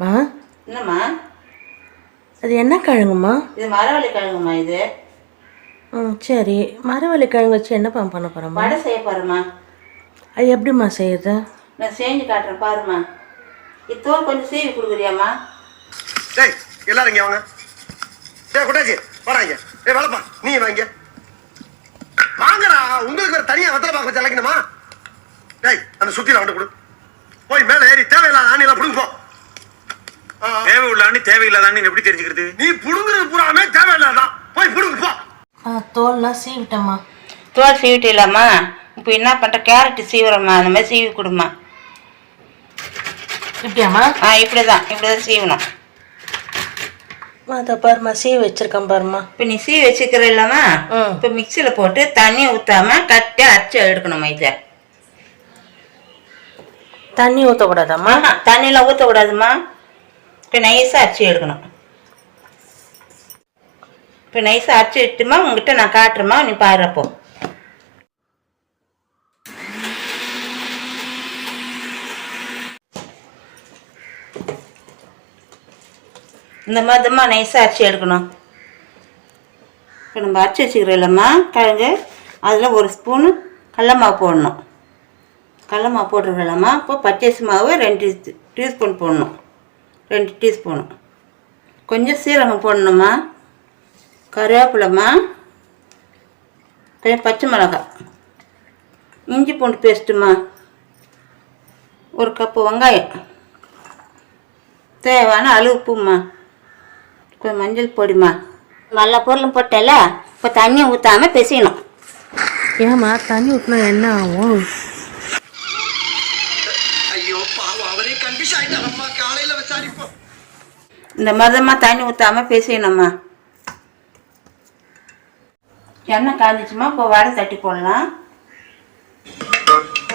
மா என்னம்மா? அது என்ன கிழங்குமா? இது மரவள்ளி கிழங்குமா இது. சரி. மரவள்ளி கிழங்கு வச்சு என்னப்பா பண்ண போகிறோம்மா? வடை செய்ய பாருமா. அது எப்படிம்மா செய்யுது? நான் செஞ்சு காட்டுறேன் பாருமா. இது தோல் கொஞ்சம் சீவி கொடுக்குறியாம்மா? டேய் எல்லாரும் இங்கே வாங்க. டேய் குட்டாச்சி வராங்க. டேய் வளப்பா நீ வாங்க. வாங்கடா, உங்களுக்கு ஒரு தனியாக வெத்தலை பாக்க வச்சு அழைக்கணுமா? டேய் அந்த சுத்தியில் வந்து கொடு. போய் மேலே ஏறி தேவையில்லாத ஆணியெல்லாம் பிடுங்க போ. தேவை உள்ளாண்டி தேவையில்லாதான்னு எப்படி தெரிஞ்சுக்கிறது? நீ புடுங்குறது பூராமே தேவையில்லாதான். போய் பிடுங்க போ. தோல்லாம் சீவிட்டம்மா. தோல் சீவிட்டு இல்லாமா? இப்போ என்ன பண்ணுற, கேரட்டு சீவுறம்மா. அந்த மாதிரி சீவி கொடுமா. இப்படியாம்மா? இப்படிதான் சீவணும். அதை பாருமா, சீவி வச்சிருக்கேன் பாருமா. இப்போ நீ சீவி வச்சுக்கிற இல்லாமா? இப்போ மிக்சியில் போட்டு தண்ணி ஊற்றாம கட்டியாக அரைச்சி எடுக்கணுமா இதை. தண்ணி ஊற்றக்கூடாதாம்மா? தண்ணியெலாம் ஊற்றக்கூடாதுமா. இப்போ நைஸாக அரைச்சி எடுக்கணும். இப்போ நைஸாக அரைச்சி எடுத்துமா உங்ககிட்ட நான் காட்டுறேம்மா, நீ பாருப்போ. இந்த மாதிரிமா நைஸாக அரைச்சி எடுக்கணும். இப்போ நம்ம அரைச்சி வச்சுக்கிறோம் இல்லைம்மா கிழங்கு, அதில் ஒரு ஸ்பூனு கடல மாவு போடணும். கடல மாவு போட்டுருக்கலாமா? இப்போ பச்சரிசி மாவு 2 டீஸ்பூன் போடணும். 2 டீஸ்பூனு. கொஞ்சம் சீரகம் போடணுமா, கருவேப்பிலைம்மா, கொஞ்சம் பச்சை மிளகாய், இஞ்சி பூண்டு பேஸ்ட்டுமா, 1 கப்பு வெங்காயம், தேவையான அளவு உப்புமா, கொஞ்சம் மஞ்சள் பொடிமா. நல்ல பொருளும் போட்டல. இப்போ தண்ணி ஊற்றாமல் பிசையணும். ஏம்மா தண்ணி ஊற்றினா என்ன ஆகும்? இந்த மாதிரிமா தண்ணி ஊற்றாமல் பிசையணும்மா. எண்ணெய் காஞ்சிச்சுமா, இப்போ வடை தட்டி போடலாம்.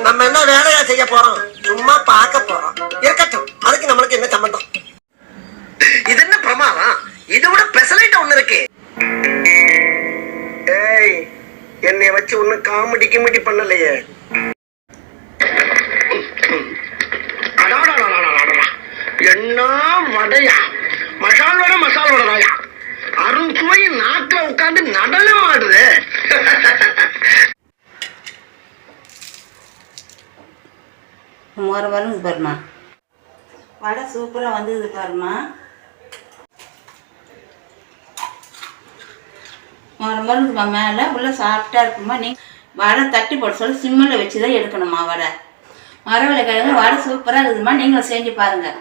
நம்ம என்ன வேலையா செய்ய போறோம்? சும்மா பார்க்க போறோம். இருக்கட்டும், அதுக்கு நம்மளுக்கு என்ன சம்பந்தம்? இது என்ன பிரமாதம்? இதை விட பெசலைட் ஒண்ணு இருக்கு. ஏய், என்னை வச்சு ஒண்ணு காமெடி கிமெடி பண்ணலையே. என்ன வடையா? மசால் வடையா? அருண் சுவை நாட்டில் உட்காந்து நடனம் ஆடுது. மொறு பாருமா, வடை சூப்பராக வந்தது பாருமா. மருந்துமா மேலே உள்ள சாஃப்டாக இருக்குமா. நீ வடை தட்டி போட சொல்லி சிம்மில் வச்சு தான் எடுக்கணுமா வடை. மரவள்ளி கிழங்கு வடை சூப்பராக இருக்குதுமா. நீங்களும் செஞ்சு பாருங்கள்.